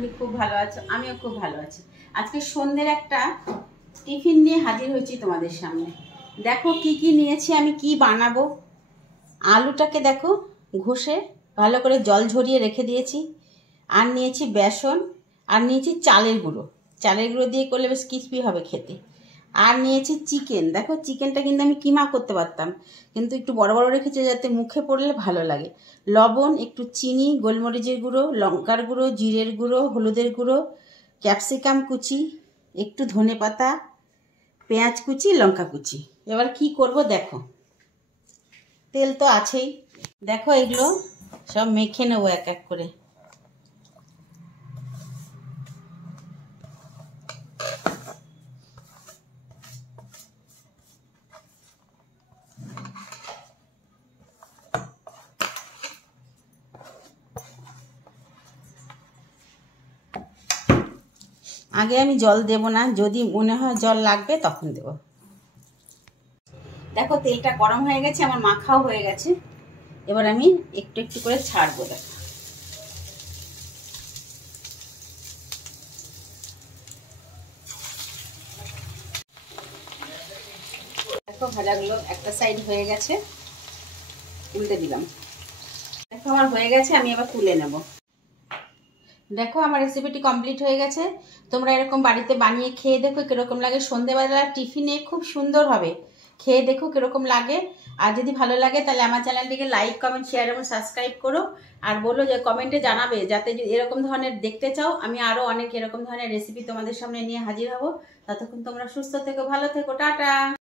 করি খুব ভালো আছো, আমিও খুব ভালো আছি। আজকে সন্ধ্যের একটা টিফিন নিয়ে হাজির হয়েছি তোমাদের সামনে। দেখো কি কি নিয়েছি, আমি কি বানাবো। আলুটাকে দেখো ঘষে ভালো করে জল ঝরিয়ে রেখে দিয়েছি। আর নিয়েছি বেসন, আর নিয়েছি চালের গুঁড়ো। চালের গুঁড়ো দিয়ে করলে বেশ ক্রিস্পি হবে খেতে। আর নিয়েছি চিকেন। দেখো চিকেনটা কিন্তু আমি কিমা করতে পারতাম, কিন্তু একটু বড় বড় রেখেছি যাতে মুখে পড়লে ভালো লাগে। লবণ, একটু চিনি, গোলমরিচের গুঁড়ো, লঙ্কার গুঁড়ো, জিরের গুঁড়ো, হলুদের গুঁড়ো, ক্যাপসিকাম কুচি, একটু ধনে পাতা, পেঁয়াজ কুচি, লঙ্কা কুচি। এবার কি করব দেখো। তেল তো আছেই, দেখো এগুলো সব মেখে নেবো এক এক করে। আগে আমি জল দেব না, যদি মনে হয় জল লাগবে তখন দেব। দেখো তেলটা গরম হয়ে গেছে, আমার মাখাও হয়ে গেছে। এবার আমি একটু একটু করে ছাড়বো। দেখো ভাজাগুলো একটা সাইড হয়ে গেছে, উল্টে দিলাম। দেখো আমার হয়ে গেছে, আমি এবার তুলে নেব। দেখো আমার রেসিপিটি কমপ্লিট হয়ে গেছে। তোমরা এরকম বাড়িতে বানিয়ে খেয়ে দেখো কিরকম লাগে। সন্ধেবেলা টিফিনে খুব সুন্দর হবে, খেয়ে দেখো কিরকম লাগে। আর যদি ভালো লাগে তাহলে আমার চ্যানেলটিকে লাইক, কমেন্ট, শেয়ার এবং সাবস্ক্রাইব করো। আর বলো যে কমেন্টে জানাবে যাতে এরকম ধরনের দেখতে চাও, আমি আরো অনেক এরকম ধরনের রেসিপি তোমাদের সামনে নিয়ে হাজির হব। ততক্ষণ তোমরা সুস্থ থেকো, ভালো থেকো, টাটা।